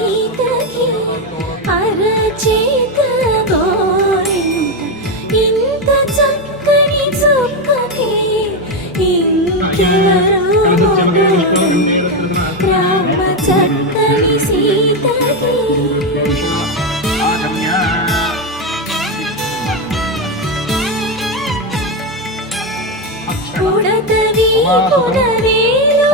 సీతకి అరచేత గోరింట ఇంత చక్కని చుక్కకి ఇంకెవరో రామ చక్కని సీతకి పుడతవి పుడవేలు